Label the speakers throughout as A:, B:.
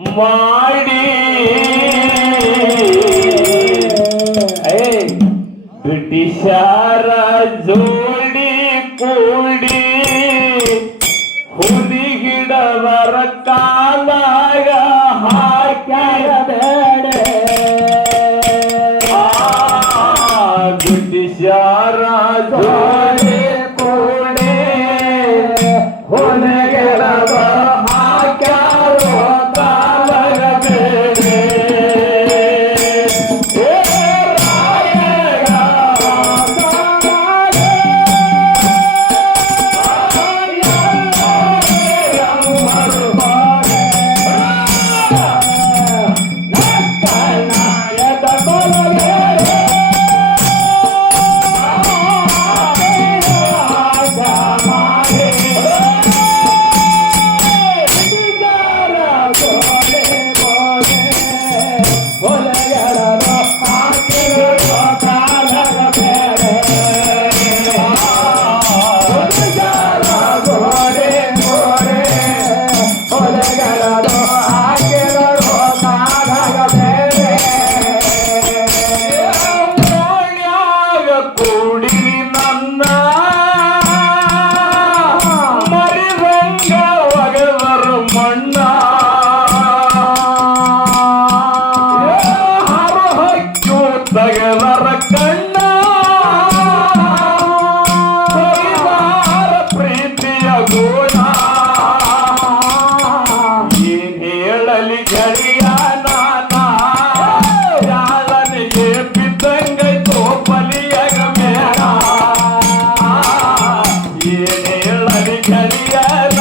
A: Ma கலியார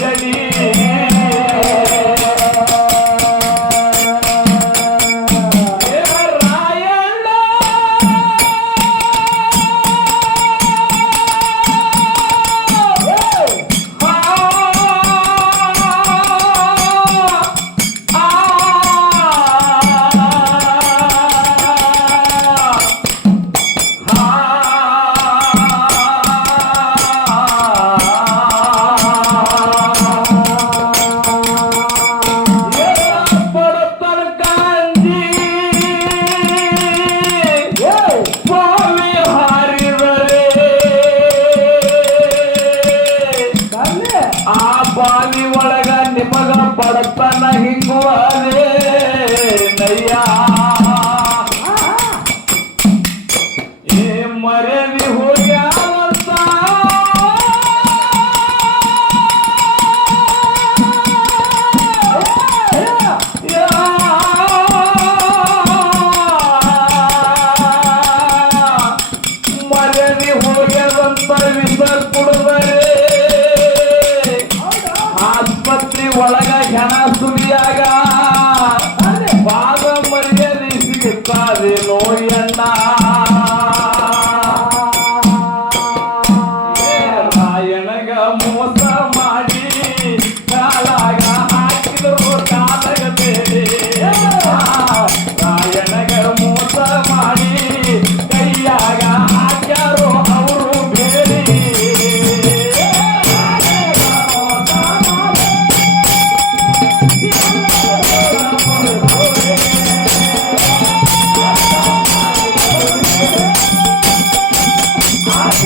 A: அஞ்சலி Zumbiaga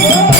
A: ರಾಯಣ್ಣನ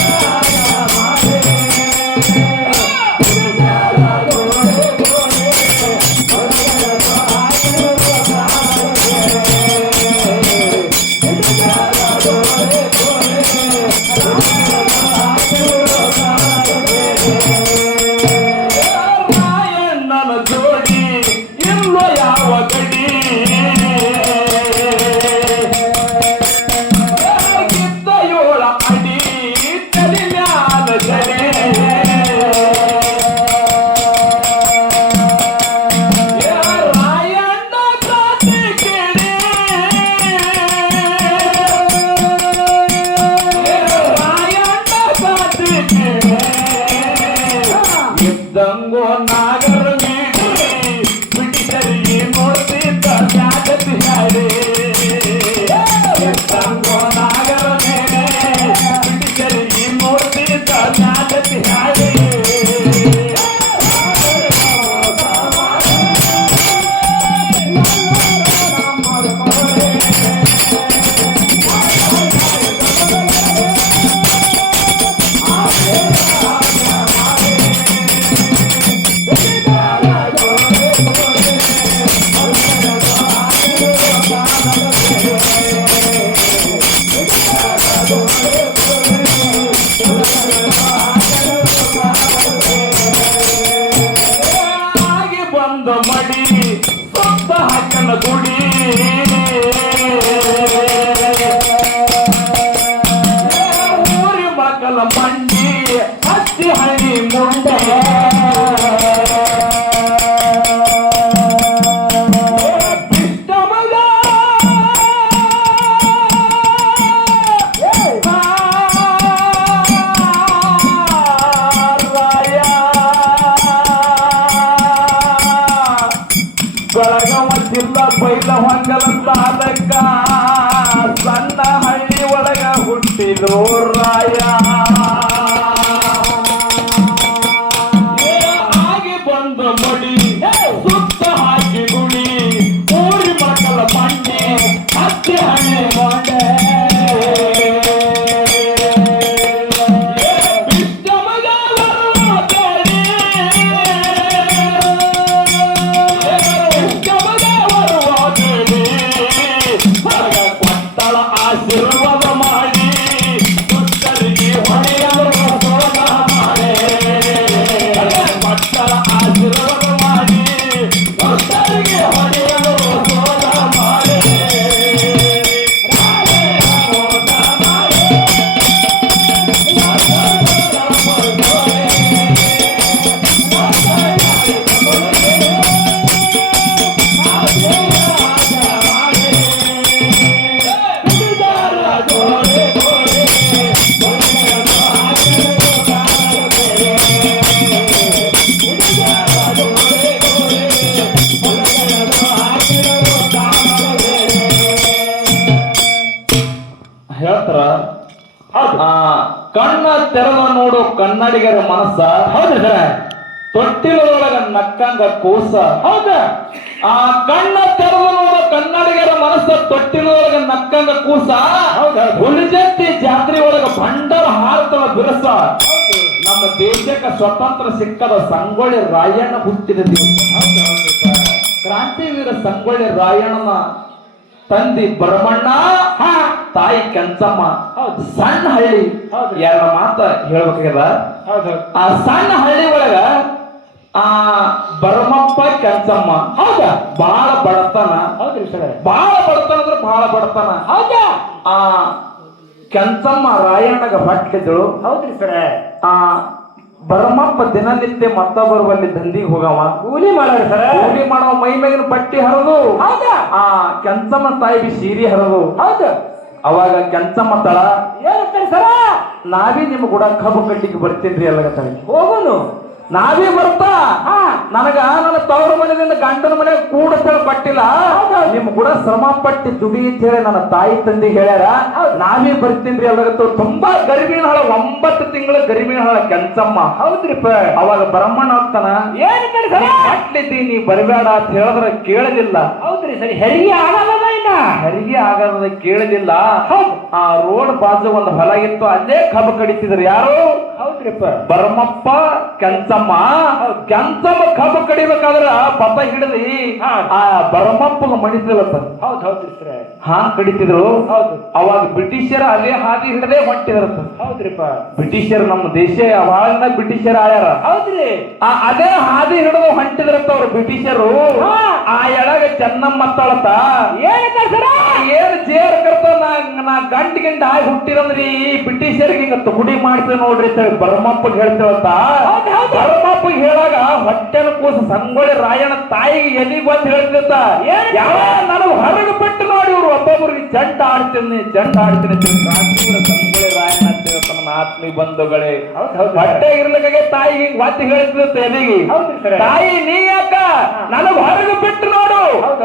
A: one ಹುಟ್ಟಿದೋ ಕನ್ನಡಿಗರ ಮನಸ್ಸ ಹೌದು ಸರ್? ತೊಟ್ಟಿಲೊಳಗ ನಕ್ಕಂಗ ಕೂಸ ಹೌದ? ಆ ಕಣ್ಣ ತೆರೆದು ನೋಡ ಕನ್ನಡಿಗರ ಮನಸ್ಸ ತೊಟ್ಟಿಲೊಳಗ ನಕ್ಕಂಗ ಕೂಸ. ಹುಲಿಜತ್ತಿ ಜಾತ್ರೆ ಒಳಗ ಬಂಡರ ಹಾರತವ ಬಿರಸ. ನಮ್ಮ ದೇಶಕ್ಕೆ ಸ್ವತಂತ್ರ ಸಿಕ್ಕದ ಸಂಗೊಳ್ಳಿ ರಾಯಣ್ಣ ಹುಟ್ಟಿದ ದಿವಸ. ಕ್ರಾಂತಿವೀರ ಸಂಗೊಳ್ಳಿ ರಾಯಣ್ಣನ ತಂದಿ ಬ್ರಹ್ಮಣ್ಣ ತಾಯಿ ಕೆಂಚಮ್ಮ. ಸಣ್ಣ ಹಳ್ಳಿ. ಎರಡು ಮಾತ ಹೇಳ್ಬೇಕಾಗ್ಯದ? ಆ ಸಣ್ಣ ಹಳ್ಳಿ ಒಳಗ ಆ ಬರಮಪ್ಪ ಕೆಂಚಮ್ಮ. ಹೌದಾ. ಬಾಳ ಬಡತನ. ಬಾಳ ಬಡತನ ಅಂದ್ರೆ ಬಾಳ ಬಡತನ.
B: ಹೌದಾ.
A: ಆ ಕೆಂಚಮ್ಮ ರಾಯಣ್ಣಗ ಹೊಟ್ಟಿದ್ದಳು
B: ಹೌದ್ರಿ ಸರ.
A: ಆ ಬರಮಪ್ಪ ದಿನನಿತ್ಯ ಮತ್ತೊಬ್ಬರು ಬಲ್ಲಿ ದಂದಿಗೆ ಹೋಗವ.
B: ಕೂಲಿ ಮಾಡ್ರಿ ಸರ.
A: ಕೂಲಿ ಮಾಡವ ಮೈ ಮೇಗಿನ ಬಟ್ಟಿ ಹರದು
B: ಹೌದಾ.
A: ಆ ಕೆಂಚಮ್ಮ ತಾಯಿ ಸೀರೆ ಹರದು
B: ಹೌದು.
A: ಅವಾಗ ಕೆಂಚಮ್ಮ ತಳ
B: ಏನಂತಾರೆ ಸರ
A: ನಾವೇ ನಿಮ್ ಕೂಡ ಕಬ್ಬು ಕಟ್ಟಿಗೆ ಬರ್ತೀನ್ರಿ ಅಲ್ಲ
B: ಹೋಗುನು.
A: ನಾವೇ ಬರ್ತಾ ನನಗ ನನ್ನ ತವರ ಮನೆಯಿಂದ ಗಂಡನ ಮನೆ ಕೂಡ ಪಟ್ಟಿಲ್ಲ. ನಿಮ್ ಕೂಡ ಶ್ರಮ ಪಟ್ಟಿ ದುಡಿ ಅಂತ ಹೇಳಿ ನನ್ನ ತಾಯಿ ತಂದೆ ಹೇಳ್ಯಾರ. ನಾವೇ ಬರ್ತೀನ್ರಿ ಎಲ್ಲಗತ್ತು ತುಂಬಾ ಗರಿಬಿನ ಹಳ ಒಂಬತ್ತು ತಿಂಗಳ ಗರಿಬಿನ ಹಳ ಕೆಂಚಮ್ಮ.
B: ಹೌದ್ರಿಪ್ಪ
A: ಅವಾಗ ಬ್ರಹ್ಮಣ ಹೋಗ್ತಾನ
B: ಏನ್
A: ಕಟ್ಲಿದ್ದಿ ನೀ ಬರಬೇಡ ಅಂತ ಹೇಳಿದ್ರೆ ಕೇಳಲಿಲ್ಲ.
B: ಹೌದ್ರಿ ಸರಿ. ಹೆರಿಗೆ ಆಗಲ್ಲ ಇನ್ನ
A: ಹೆರಿಗೆ ಆಗದ ಕೇಳಲಿಲ್ಲ.
B: ಹೌದು.
A: ಆ ರೋಡ್ ಬಾಜು ಒಂದು ಹೊಲ ಇತ್ತು ಅಲ್ಲೇ ಕಬ್ಬು ಕಡಿತಿದ್ರು ಯಾರು?
B: ಹೌದ್ರಿಪ್ಪ.
A: ಬರಮಪ್ಪ ಕೆಂಚಮ್ಮ. ಕೆಂಚಮ್ಮ ಕಬ್ಬು ಕಡಿಬೇಕಾದ್ರ ಪತ ಹಿಡಿದಿ
B: ಹಾ.
A: ಆ ಬರಮಪ್ಪಗ ಮಣಿದ್ರಲ್ಲ
B: ಹೌದ್ ಹೌದ್ರಿ
A: ಹಾ ಕಡಿತಿದ್ರು.
B: ಹೌದು.
A: ಅವಾಗ ಬ್ರಿಟಿಷರ ಅಲ್ಲೇ ಹಾದಿ ಹಿಡದೆ ಹೊಂಟಿದ್ರಪ್ಪ
B: ಹೌದ್ರಿಪ್ಪ.
A: ಬ್ರಿಟಿಷರ್ ನಮ್ಮ ದೇಶ ಅವಾಗಿಂದ ಬ್ರಿಟಿಷರ್ ಆಯಾರ
B: ಹೌದ್ರಿ.
A: ಆ ಅದೇ ಹಾದಿ ಹಿಡಿದು ಹೊಂಟಿದ್ರಪ್ಪ ಅವ್ರು ಬ್ರಿಟಿಷರು. ಆ ಎಳಗ ಚೆನ್ನಮ್ಮ
B: ತಳತ ಸರ
A: ಏನ್ ಜೇರ್ ಕರ್ತ ನಾ ಗಂಟ್ ಗಂಟ ಆಗಿ ಹುಟ್ಟಿರಂದ್ರಿ ಈ ಬ್ರಿಟಿಷರಿಗೆ ಹಿಂಗ ತುಗುಡಿ ಮಾಡ್ತೇವೆ ನೋಡ್ರಿ ಅಂತ ಹೇಳಿ ಬರಮಪ್ಪಗ್ ಹೇಳ್ತೇವತ್ತ ಬರಮಪ್ಪಗೆ ಹೇಳಾಗ ಹೊಟ್ಟೆನ ಕೂಸ ಸಂಗೊಳ್ಳಿ ರಾಯಣ್ಣ ತಾಯಿಗೆ ಎಲ್ಲಿ ಬಂದು ಹೇಳ್ತಿದ್ದ? ಯಾವ ನನಗ್ ಹೊರಗೆ ಬಿಟ್ಟು ನೋಡಿ ಇವ್ರು ಒಬ್ಬೊಬ್ಬರಿಗೆ ಜಂಟ ಆಡ್ತೀನಿ ಜಂಟ ಆಡ್ತೀನಿ ಸಂಗೊಳ್ಳಿ ರಾಯಣ ಅಂತ ಹೇಳ್ತಾನ ನನ್ನ ಬಂಧುಗಳೇ. ಹೊಟ್ಟೆ ಇರ್ಲಿಕ್ಕೆ ತಾಯಿಗೆ ಹಿಂಗ್ ಒತ್ತಿ ಹೇಳ್ತಿದ್ದ
B: ಸರ
A: ತಾಯಿ ನೀ ಯಾಕ ನನಗ್ ಹೊರಗೆ ಬಿಟ್ಟು ನೋಡು.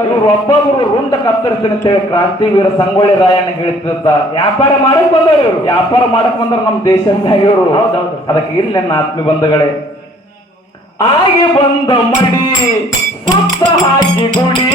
A: ಇವ್ರು ಒಬ್ಬೊಬ್ರು ರುಂಡ ಕತ್ತರಿಸ್ತೀನಿ ಅಂತ ಹೇಳಿ ಕ್ರಾಂತಿವೀರ ಸಂಗೊಳ್ಳಿ ರಾಯಣ್ಣ ಹೇಳ್ತಿದ್ದ.
B: ವ್ಯಾಪಾರ ಮಾಡಕ್ ಬಂದವ್ರು ಇವ್ರು.
A: ವ್ಯಾಪಾರ ಮಾಡಕ್ ಬಂದ್ರ ನಮ್ ದೇಶದಾಗ ಇವರು. ಅದಕ್ಕೆ ಇಲ್ಲ ನನ್ನ ಆತ್ಮಿ ಬಂಧುಗಳೇ. ಆಗಿ ಬಂದ ಮಡಿ ಸುತ್ತ ಹಾಕಿ ಗುಡಿ.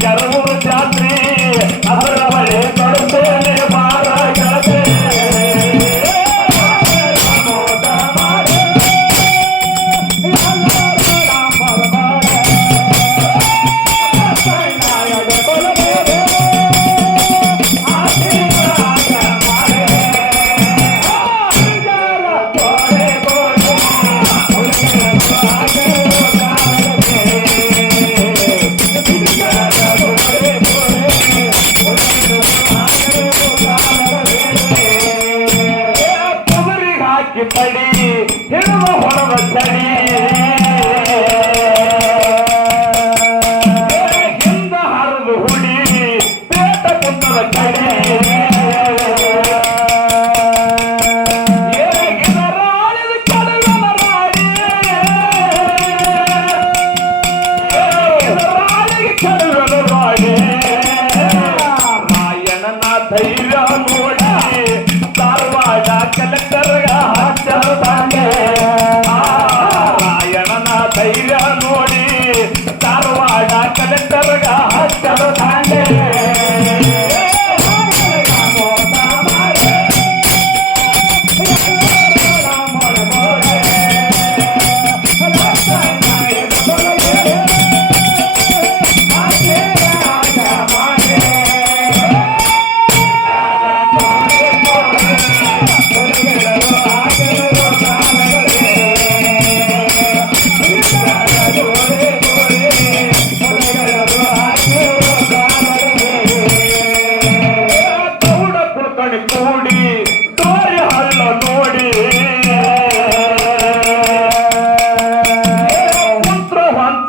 A: கருவு சாத்தே அவர் ಹಿಡಿದ ಹೊರವ ಚಳಿ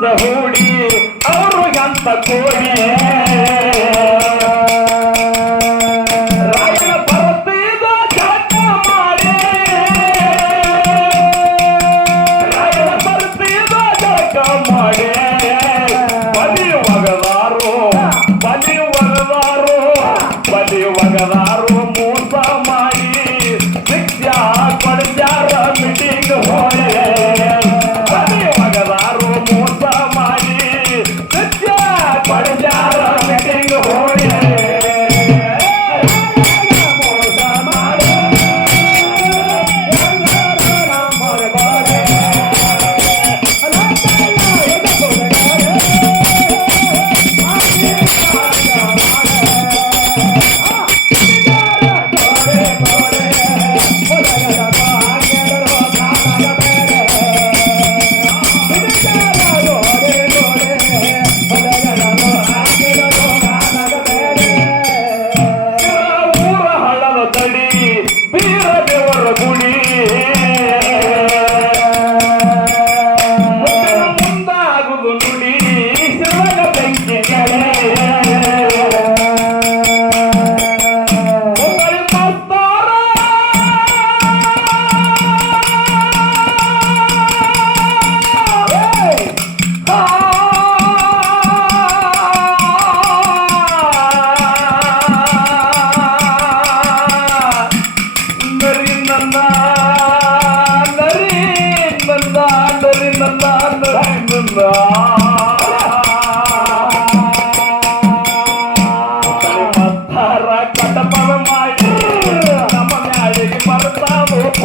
A: ಹೂಡಿ ಅವರು ಎಂತ ಕೋಡಿ?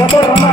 A: Gracias.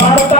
A: భారత